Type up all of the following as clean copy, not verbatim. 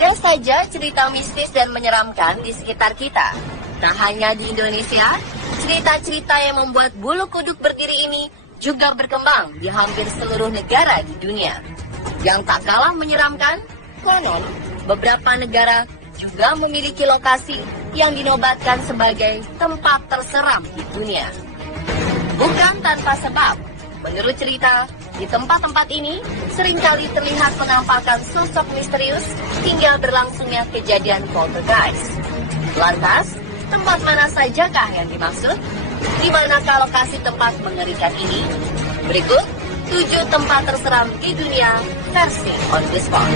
Ada saja cerita mistis dan menyeramkan di sekitar kita. Tak hanya di Indonesia, cerita-cerita yang membuat bulu kuduk berdiri ini juga berkembang di hampir seluruh negara di dunia. Yang tak kalah menyeramkan, konon beberapa negara juga memiliki lokasi yang dinobatkan sebagai tempat terseram di dunia. Bukan tanpa sebab, menurut cerita, di tempat-tempat ini seringkali terlihat penampakan sosok misterius hingga berlangsungnya kejadian poltergeist. Lantas, tempat mana sajakah yang dimaksud? Di manakah lokasi tempat mengerikan ini? Berikut 7 tempat terseram di dunia versi on the spot.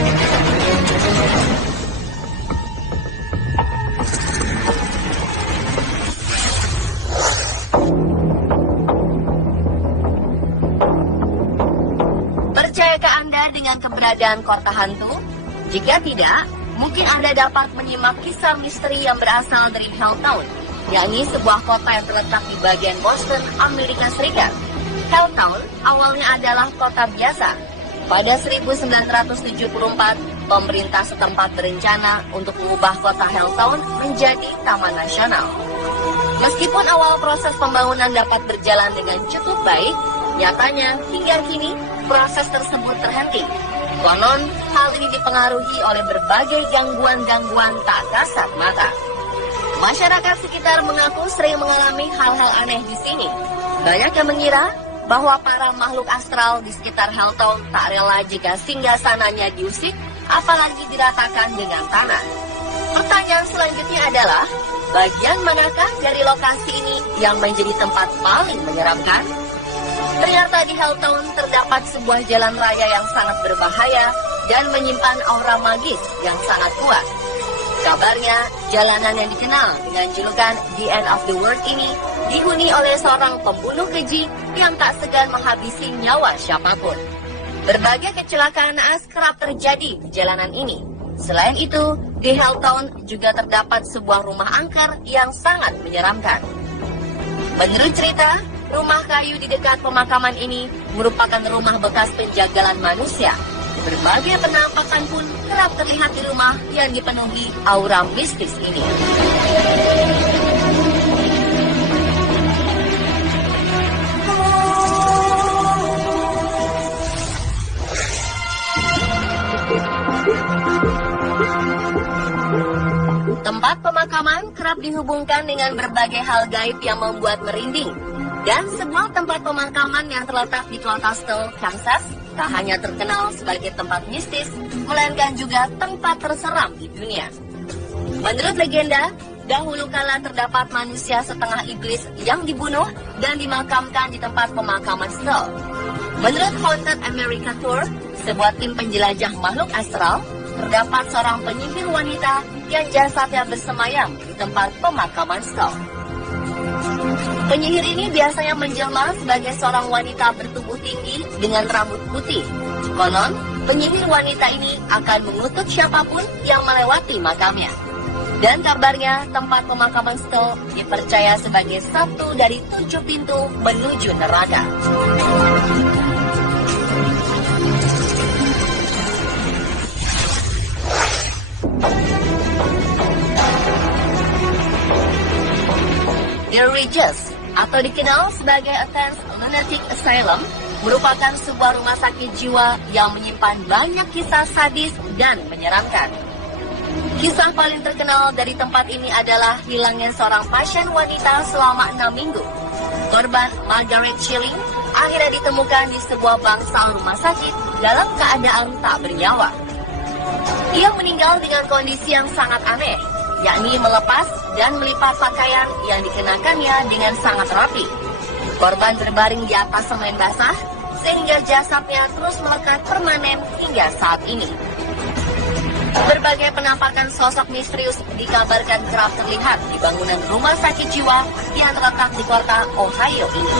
Percayakah Anda dengan keberadaan kota hantu? Jika tidak, mungkin Anda dapat menyimak kisah misteri yang berasal dari Helltown, yakni sebuah kota yang terletak di bagian Boston, Amerika Serikat. Helltown awalnya adalah kota biasa. Pada 1974, pemerintah setempat berencana untuk mengubah kota Helltown menjadi taman nasional. Meskipun awal proses pembangunan dapat berjalan dengan cukup baik, nyatanya hingga kini proses tersebut terhenti. Konon, hal ini dipengaruhi oleh berbagai gangguan-gangguan tak kasat mata. Masyarakat sekitar mengaku sering mengalami hal-hal aneh di sini. Banyak yang mengira bahwa para makhluk astral di sekitar Helltown tak rela jika singgasananya diusik, apalagi diratakan dengan tanah. Pertanyaan selanjutnya adalah, bagian manakah dari lokasi ini yang menjadi tempat paling menyeramkan? Ternyata di Helltown terdapat sebuah jalan raya yang sangat berbahaya dan menyimpan aura magis yang sangat kuat. Kabarnya, jalanan yang dikenal dengan julukan The End of the World ini dihuni oleh seorang pembunuh keji yang tak segan menghabisi nyawa siapapun. Berbagai kecelakaan naas kerap terjadi di jalanan ini. Selain itu, di Helltown juga terdapat sebuah rumah angker yang sangat menyeramkan. Menurut cerita, rumah kayu di dekat pemakaman ini merupakan rumah bekas penjagalan manusia. Berbagai penampakan pun kerap terlihat di rumah yang dipenuhi aura mistis ini. Tempat pemakaman kerap dihubungkan dengan berbagai hal gaib yang membuat merinding. Dan sebuah tempat pemakaman yang terletak di Clarksville, Kansas, tak hanya terkenal sebagai tempat mistis, melainkan juga tempat terseram di dunia. Menurut legenda, dahulu kala terdapat manusia setengah iblis yang dibunuh dan dimakamkan di tempat pemakaman Skull. Menurut Haunted America Tour, sebuah tim penjelajah makhluk astral, terdapat seorang penyihir wanita yang jasadnya bersemayam di tempat pemakaman Skull. Penyihir ini biasanya menjelma sebagai seorang wanita bertubuh tinggi dengan rambut putih. Konon, penyihir wanita ini akan mengutuk siapapun yang melewati makamnya. Dan kabarnya, tempat pemakaman Skull dipercaya sebagai satu dari 7 pintu menuju neraka. The Regis, atau dikenal sebagai Athens Lunatic Asylum, merupakan sebuah rumah sakit jiwa yang menyimpan banyak kisah sadis dan menyeramkan. Kisah paling terkenal dari tempat ini adalah hilangnya seorang pasien wanita selama 6 minggu. Korban Margaret Schilling akhirnya ditemukan di sebuah bangsal rumah sakit dalam keadaan tak bernyawa. Ia meninggal dengan kondisi yang sangat aneh, yakni melepas dan melipat pakaian yang dikenakannya dengan sangat rapi. Korban berbaring di atas semen basah, sehingga jasadnya terus melekat permanen hingga saat ini. Berbagai penampakan sosok misterius dikabarkan kerap terlihat di bangunan rumah sakit jiwa yang terletak di kota Ohio ini.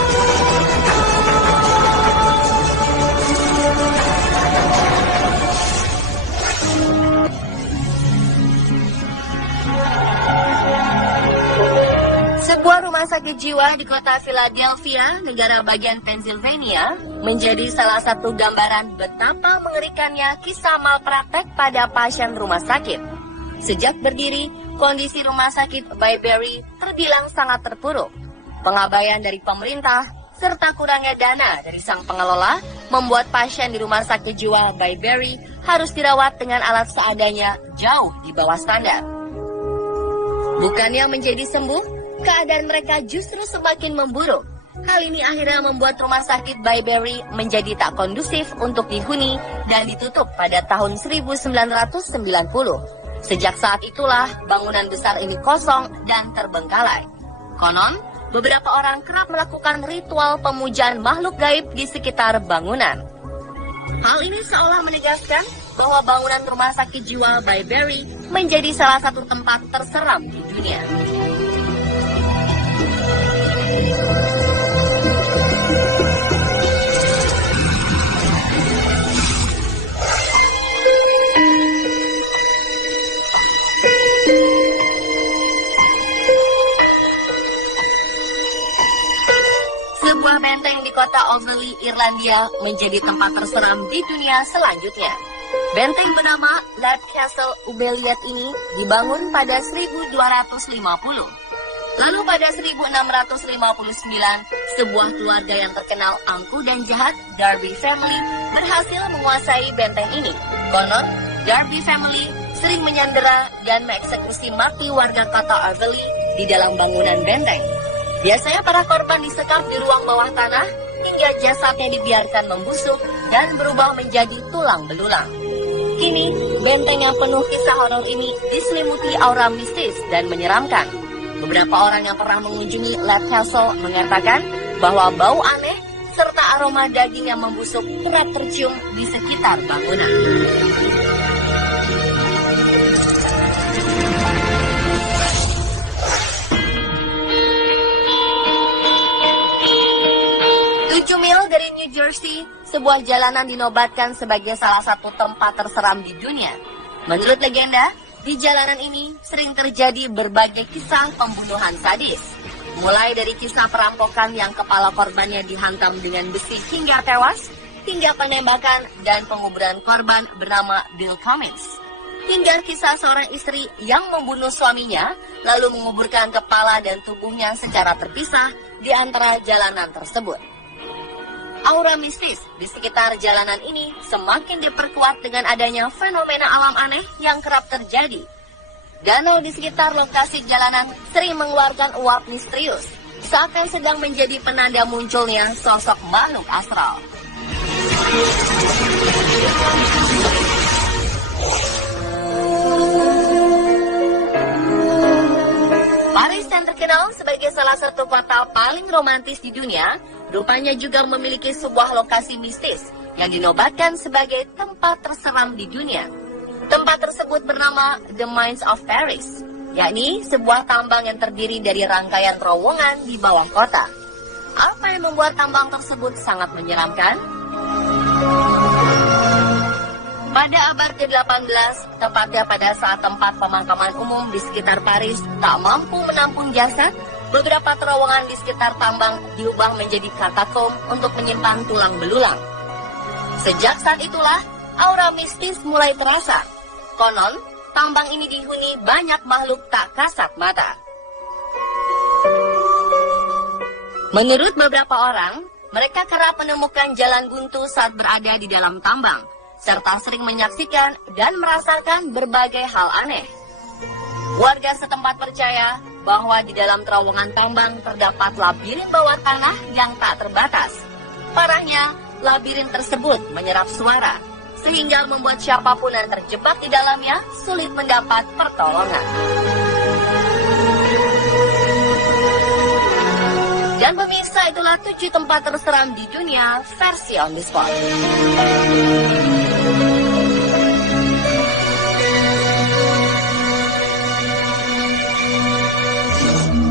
Sebuah rumah sakit sakit jiwa di kota Philadelphia, negara bagian Pennsylvania, menjadi salah satu gambaran betapa mengerikannya kisah malpraktek pada pasien rumah sakit. Sejak berdiri, kondisi rumah sakit Byberry terbilang sangat terpuruk. Pengabaian dari pemerintah, serta kurangnya dana dari sang pengelola, membuat pasien di rumah sakit jiwa Byberry harus dirawat dengan alat seadanya jauh di bawah standar. Bukannya menjadi sembuh, keadaan mereka justru semakin memburuk. Hal ini akhirnya membuat rumah sakit Byberry menjadi tak kondusif untuk dihuni dan ditutup pada tahun 1990. Sejak saat itulah bangunan besar ini kosong dan terbengkalai. Konon, beberapa orang kerap melakukan ritual pemujaan makhluk gaib di sekitar bangunan. Hal ini seolah menegaskan bahwa bangunan rumah sakit jiwa Byberry menjadi salah satu tempat terseram di dunia. Sebuah benteng di kota Overley, Irlandia menjadi tempat terseram di dunia selanjutnya. Benteng bernama Lad Castle Ubeliet ini dibangun pada 1250. Lalu pada 1659, sebuah keluarga yang terkenal angkuh dan jahat, Darby Family, berhasil menguasai benteng ini. Konon, Darby Family sering menyandera dan mengeksekusi mati warga kota Overley di dalam bangunan benteng. Biasanya para korban disekap di ruang bawah tanah hingga jasadnya dibiarkan membusuk dan berubah menjadi tulang belulang. Kini, benteng yang penuh kisah horor ini diselimuti aura mistis dan menyeramkan. Beberapa orang yang pernah mengunjungi Lad Castle mengatakan bahwa bau aneh serta aroma daging yang membusuk kerap tercium di sekitar bangunan. Mil dari New Jersey, sebuah jalanan dinobatkan sebagai salah satu tempat terseram di dunia. Menurut legenda, di jalanan ini sering terjadi berbagai kisah pembunuhan sadis. Mulai dari kisah perampokan yang kepala korbannya dihantam dengan besi hingga tewas, hingga penembakan dan penguburan korban bernama Bill Cummins. Hingga kisah seorang istri yang membunuh suaminya, lalu menguburkan kepala dan tubuhnya secara terpisah di antara jalanan tersebut. Aura mistis di sekitar jalanan ini semakin diperkuat dengan adanya fenomena alam aneh yang kerap terjadi. Danau di sekitar lokasi jalanan sering mengeluarkan uap misterius, seakan sedang menjadi penanda munculnya sosok makhluk astral. Paris yang terkenal sebagai salah satu kota paling romantis di dunia, rupanya juga memiliki sebuah lokasi mistis yang dinobatkan sebagai tempat terseram di dunia. Tempat tersebut bernama The Mines of Paris, yakni sebuah tambang yang terdiri dari rangkaian terowongan di bawah kota. Apa yang membuat tambang tersebut sangat menyeramkan? Pada abad ke-18, tepatnya pada saat tempat pemakaman umum di sekitar Paris tak mampu menampung jasad, beberapa terowongan di sekitar tambang diubah menjadi katakom untuk menyimpan tulang belulang. Sejak saat itulah, aura mistis mulai terasa. Konon, tambang ini dihuni banyak makhluk tak kasat mata. Menurut beberapa orang, mereka kerap menemukan jalan buntu saat berada di dalam tambang, serta sering menyaksikan dan merasakan berbagai hal aneh. Warga setempat percaya bahwa di dalam terowongan tambang terdapat labirin bawah tanah yang tak terbatas. Parahnya, labirin tersebut menyerap suara, sehingga membuat siapapun yang terjebak di dalamnya sulit mendapat pertolongan. Dan pemirsa, itulah 7 tempat terseram di dunia versi On The Spot.